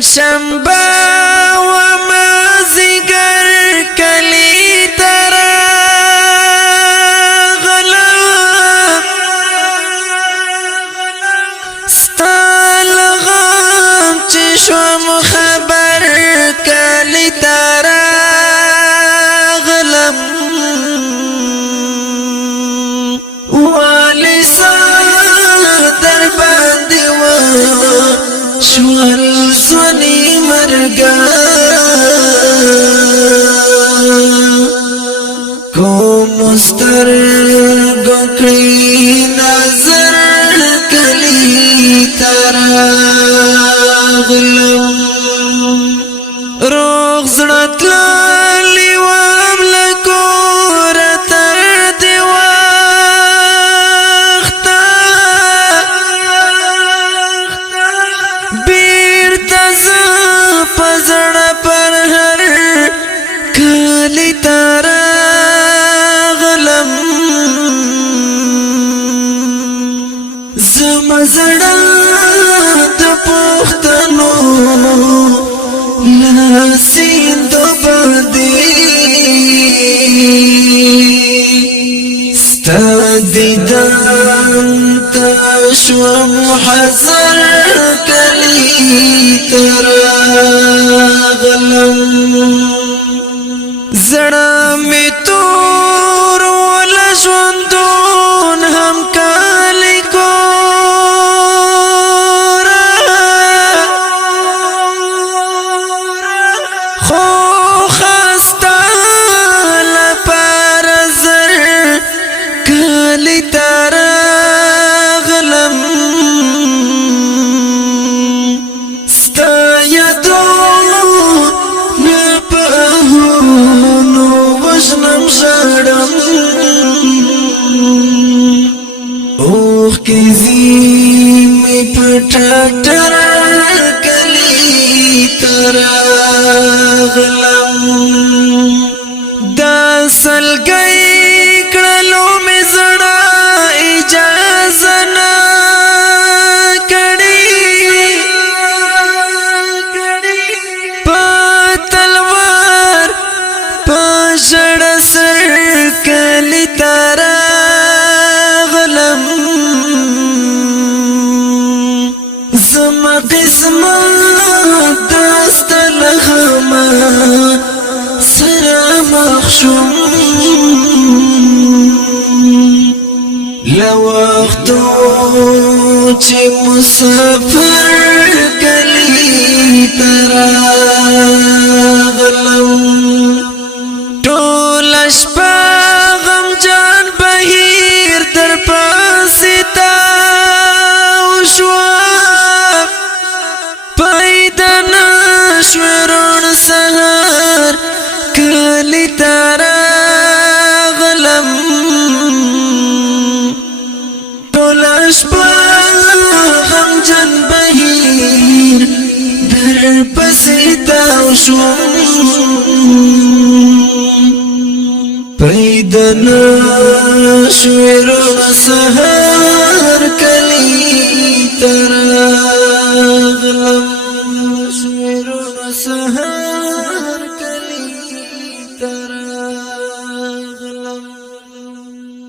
شنبه و مازیګر کلی تراغلم ستال غم چې شوم خبر کلی تراغلم والی در باندې و شوال سونی مرگا کو مستر گوکری نظر کلی تراغلم روغ زړت لالی وام لکور تر دی وختا بیر تز پزړ پر هر کلی تراغلم زمزړه د پښتنو لاسین دو باندې ستا دیدن تشوم حذر کلی تراغلم زړه می تور ولا ژوندون هم کلی تراغلم ستا یادو نپهونو وژنم ژړم اوښ کې زیمې په ټټر کلی تراغلم دا سلګۍ کړلو مې زړه اجازه نه کړې په تلوار په ژړه سر کلی تراغلم زما قسمت دست لغمه سره مخ شوم لوختو چې مسافر کلی تراغلم ټول شپه غمجن بهیر در پسې تاو شوم پیدا نشوې روڼ سهار کلی تراغلم شپه غمجن بهیر در پسې تاو شوم پیدا نشوې روڼ سهار